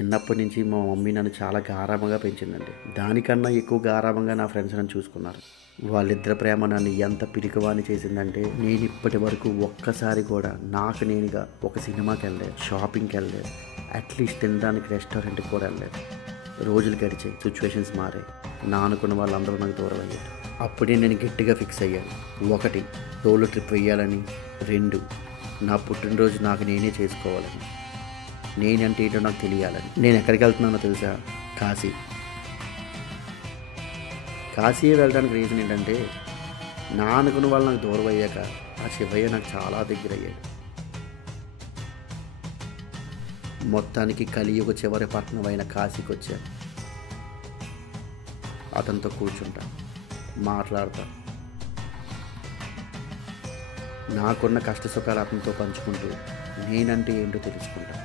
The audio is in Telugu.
చిన్నప్పటి నుంచి మా మమ్మీ నన్ను చాలా గారాబంగా పెంచిందండి. దానికన్నా ఎక్కువ గారాబంగా నా ఫ్రెండ్స్ నన్ను చూసుకున్నారు. వాళ్ళిద్దరి ప్రేమ నన్ను ఎంత పిరికివాణ్ణి చేసిందంటే, నేను ఇప్పటి వరకు ఒక్కసారి కూడా నాకు నేనుగా ఒక సినిమాకి వెళ్ళలేదు, షాపింగ్కి వెళ్ళలేదు, అట్లీస్ట్ తినడానికి రెస్టారెంట్కి కూడా వెళ్ళలేదు. రోజులు గడిచాయి, సిచ్యువేషన్స్ మారాయి. నా అనుకున్న వాళ్ళందరూ నాకు దూరం అయ్యారు. అప్పుడే నేను గట్టిగా ఫిక్స్ అయ్యాను. 1, సోలో ట్రిప్ వేయాలని. 2, నా పుట్టినరోజు నాకు నేనే చేసుకోవాలని. నేనంటే ఏంటో నాకు తెలియాలని. నేను ఎక్కడికి వెళ్తున్నానో తెలుసా? కాశీ. కాశీ వెళ్ళడానికి రీజన్ ఏంటంటే, నా అనుకున్న వాళ్ళు నాకు దూరం అయ్యాక ఆ శివయ్య నాకు చాలా దగ్గర అయ్యాడు. మొత్తానికి కలియుగ చివరి పట్టణమైన కాశీకి వచ్చాను. అతనితో కూర్చుంటా, మాట్లాడతా, నాకున్న కష్ట సుఖాలు అతనితో పంచుకుంటూ నేనంటే ఏంటో తెలుసుకుంటా.